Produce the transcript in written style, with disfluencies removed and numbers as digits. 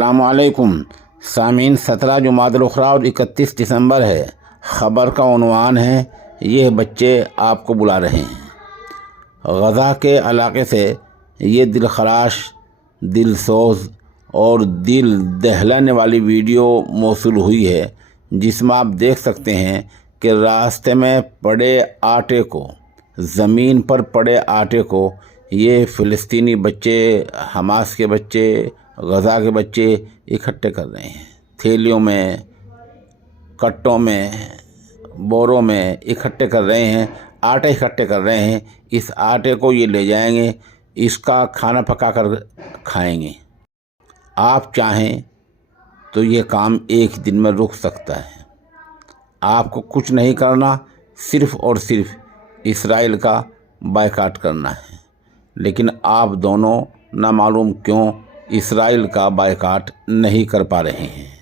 अस्सलामुअलैकुम सामीन। 17 जुमादुल उखरा और 31 दिसंबर है। ख़बर का उन्वान है ये बच्चे आपको बुला रहे हैं। गज़ा के इलाके से ये दिलखराश, दिलसोज और दिल दहलाने वाली वीडियो मौसूल हुई है, जिसमें आप देख सकते हैं कि रास्ते में पड़े आटे को, ज़मीन पर पड़े आटे को ये फ़िलिस्तीनी बच्चे, हमास के बच्चे, गज़ा के बच्चे इकट्ठे कर रहे हैं। थैलियों में, कट्टों में, बोरों में इकट्ठे कर रहे हैं, आटे इकट्ठे कर रहे हैं। इस आटे को ये ले जाएंगे, इसका खाना पका कर खाएंगे। आप चाहें तो ये काम एक दिन में रुक सकता है। आपको कुछ नहीं करना, सिर्फ़ और सिर्फ इसराइल का बायकाट करना है। लेकिन आप दोनों ना मालूम क्यों इसराइल का बायकाट नहीं कर पा रहे हैं।